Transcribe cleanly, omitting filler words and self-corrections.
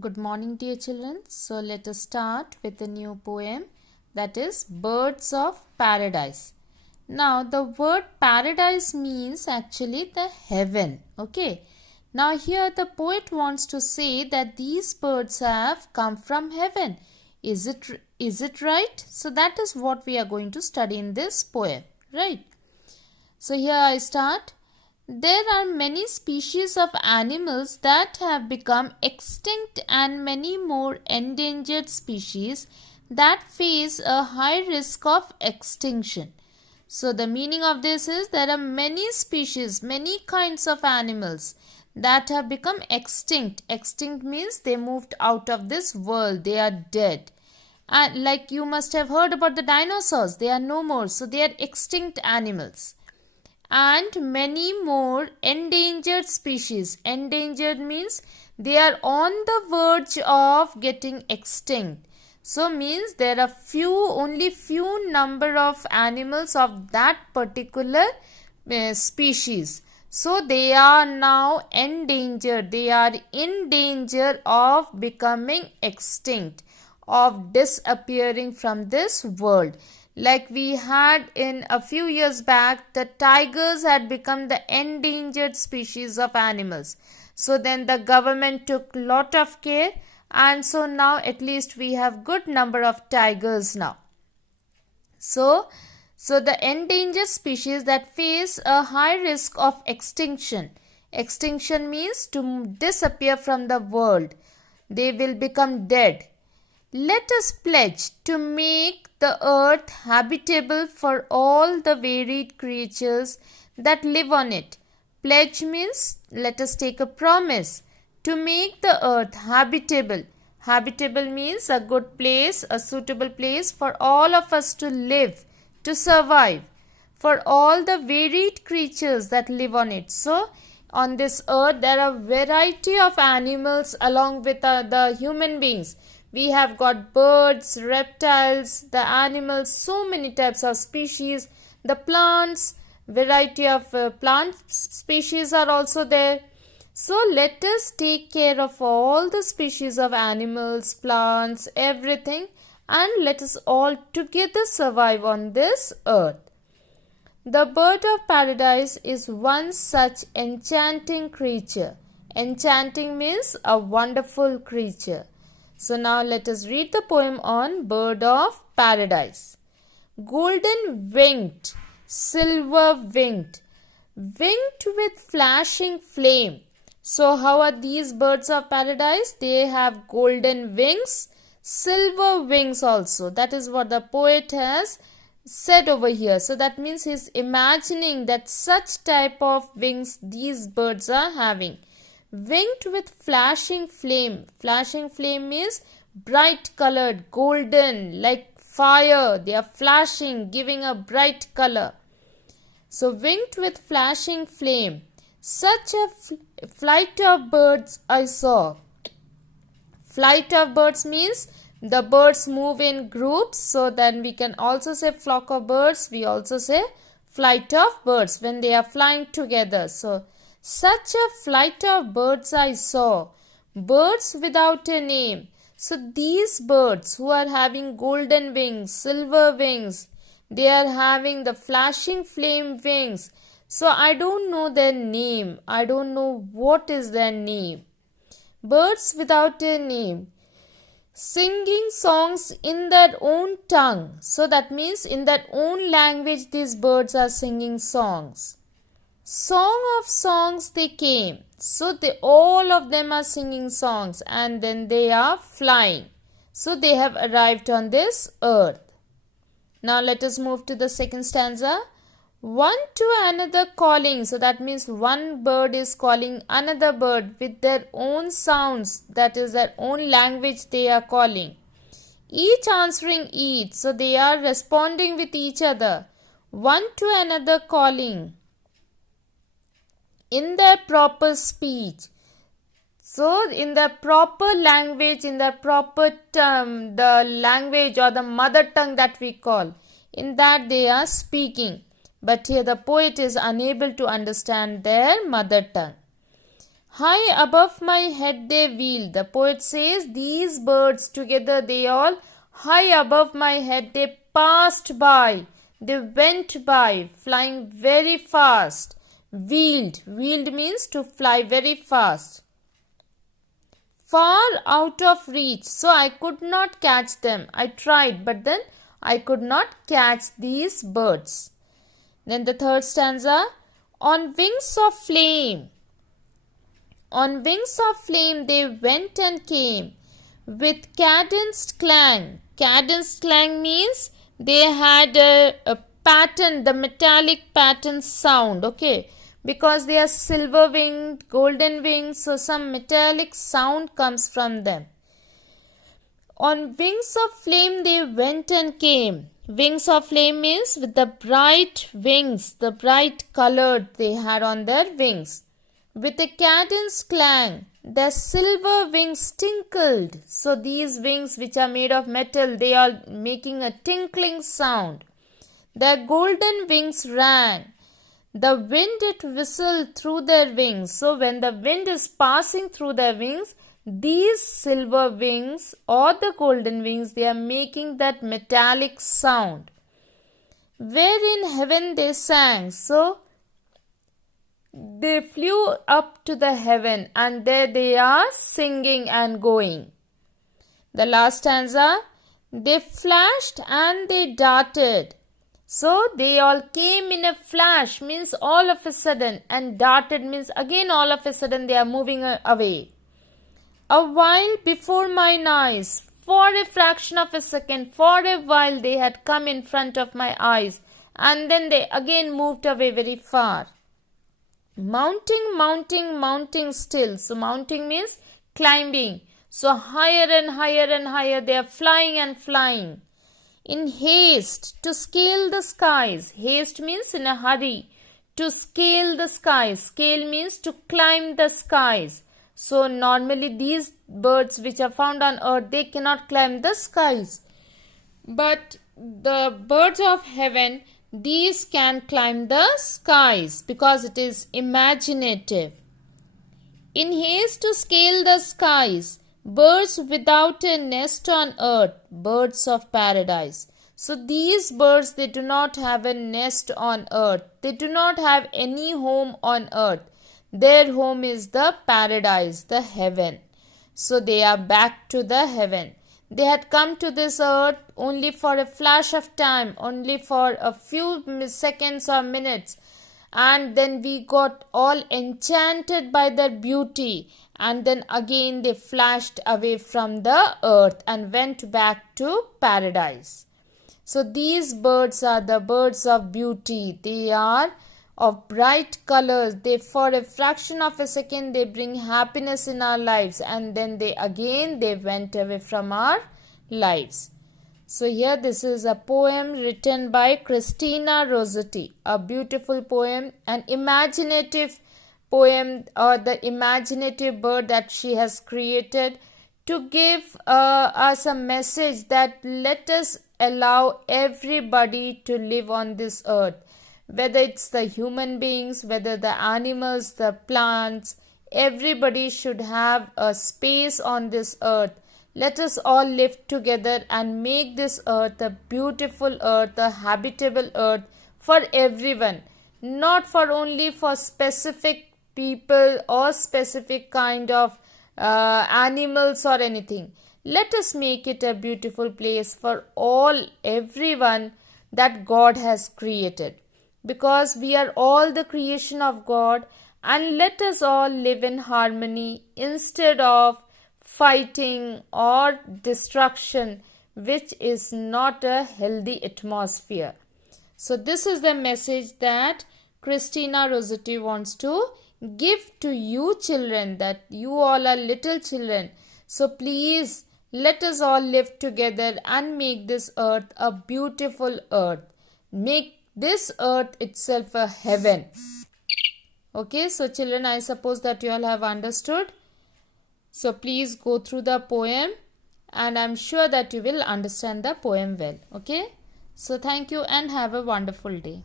Good morning, dear children. So let us start with a new poem, that is Birds of Paradise. Now the word paradise means actually the heaven. Okay. Now here the poet wants to say that these birds have come from heaven. Is it right? So that is what we are going to study in this poem, right? So here I start. There are many species of animals that have become extinct and many more endangered species that face a high risk of extinction. So the meaning of this is there are many species, many kinds of animals that have become extinct. Extinct means they moved out of this world, they are dead. And like you must have heard about the dinosaurs, they are no more, so they are extinct animals. And many more endangered species. Endangered means they are on the verge of getting extinct. So means there are only few number of animals of that particular species. So they are now endangered. They are in danger of becoming extinct, of disappearing from this world. Like we had in a few years back, the tigers had become the endangered species of animals. So then the government took lot of care, and so now at least we have good number of tigers now. So the endangered species that face a high risk of extinction. Extinction means to disappear from the world. They will become dead. Let us pledge to make the earth habitable for all the varied creatures that live on it. Pledge means let us take a promise to make the earth habitable. Habitable means a good place, a suitable place for all of us to live, to survive, for all the varied creatures that live on it. So, on this earth there are variety of animals along with the human beings. We have got birds, reptiles, the animals, so many types of species. The plants, variety of plant species are also there. So let us take care of all the species of animals, plants, everything, and let us all together survive on this earth. The bird of paradise is one such enchanting creature. Enchanting means a wonderful creature. So now let us read the poem on Bird of Paradise. Golden winged, silver winged, winged with flashing flame. So how are these birds of paradise? They have golden wings, silver wings also. That is what the poet has said over here. So that means he's imagining that such type of wings these birds are having. Winged with flashing flame. Flashing flame means bright colored, golden, like fire. They are flashing, giving a bright color. So winged with flashing flame. Such a flight of birds I saw. Flight of birds means the birds move in groups. So then we can also say flock of birds. We also say flight of birds when they are flying together. So such a flight of birds I saw, birds without a name. So these birds who are having golden wings, silver wings, they are having the flashing flame wings. So I don't know their name. I don't know what is their name. Birds without a name, singing songs in their own tongue. So that means in their own language these birds are singing songs. Song of songs they came. So all of them are singing songs and then they are flying. So they have arrived on this earth. Now let us move to the second stanza. One to another calling. So that means one bird is calling another bird with their own sounds. That is their own language they are calling. Each answering each. So they are responding with each other. One to another calling in their proper speech. So in the proper language, in the proper term, the language or the mother tongue that we call, in that they are speaking. But here the poet is unable to understand their mother tongue. High above my head they wheeled. The poet says these birds together, they all high above my head, they passed by, they went by, flying very fast. Wheeled. Wheeled means to fly very fast. Far out of reach. So I could not catch them. I tried, but then I could not catch these birds. Then the third stanza. On wings of flame. On wings of flame they went and came with cadenced clang. Cadenced clang means they had a pattern, the metallic pattern sound, okay? Because they are silver winged, golden winged, so some metallic sound comes from them. On wings of flame they went and came. Wings of flame means with the bright wings, the bright colored they had on their wings. With a cadenced clang, their silver wings tinkled. So these wings which are made of metal, they are making a tinkling sound. Their golden wings rang. The wind it whistled through their wings. So when the wind is passing through their wings, these silver wings or the golden wings, they are making that metallic sound. Where in heaven they sang. So they flew up to the heaven and there they are singing and going. The last stanza. They flashed and they darted. So they all came in a flash means all of a sudden, and darted means again all of a sudden they are moving away. A while before mine eyes, for a fraction of a second, for a while they had come in front of my eyes, and then they again moved away very far. Mounting, mounting, mounting still. So mounting means climbing. So higher and higher and higher they are flying and flying. In haste to scale the skies. Haste means in a hurry. To scale the skies. Scale means to climb the skies. So normally these birds which are found on earth, they cannot climb the skies. But the birds of heaven, these can climb the skies because it is imaginative. In haste to scale the skies, birds without a nest on earth, birds of paradise. So these birds, they do not have a nest on earth. They do not have any home on earth. Their home is the paradise, the heaven. So they are back to the heaven. They had come to this earth only for a flash of time, only for a few seconds or minutes. And then we got all enchanted by their beauty. And then again they flashed away from the earth and went back to paradise. So these birds are the birds of beauty. They are of bright colors. They, for a fraction of a second, they bring happiness in our lives, and then they went away from our lives. So here this is a poem written by Christina Rossetti, a beautiful poem, an imaginative poem, or the imaginative bird that she has created to give us a message that let us allow everybody to live on this earth. Whether it's the human beings, whether the animals, the plants, everybody should have a space on this earth. Let us all live together and make this earth a beautiful earth, a habitable earth for everyone, not for only for specific people or specific kind of animals or anything. Let us make it a beautiful place for everyone that God has created. Because we are all the creation of God, and let us all live in harmony instead of fighting or destruction, which is not a healthy atmosphere. So this is the message that Christina Rossetti wants to give to you children, that you all are little children. So please let us all live together and make this earth a beautiful earth. Make this earth itself a heaven. Okay, so children, I suppose that you all have understood. So please go through the poem, and I'm sure that you will understand the poem well. Okay, so thank you and have a wonderful day.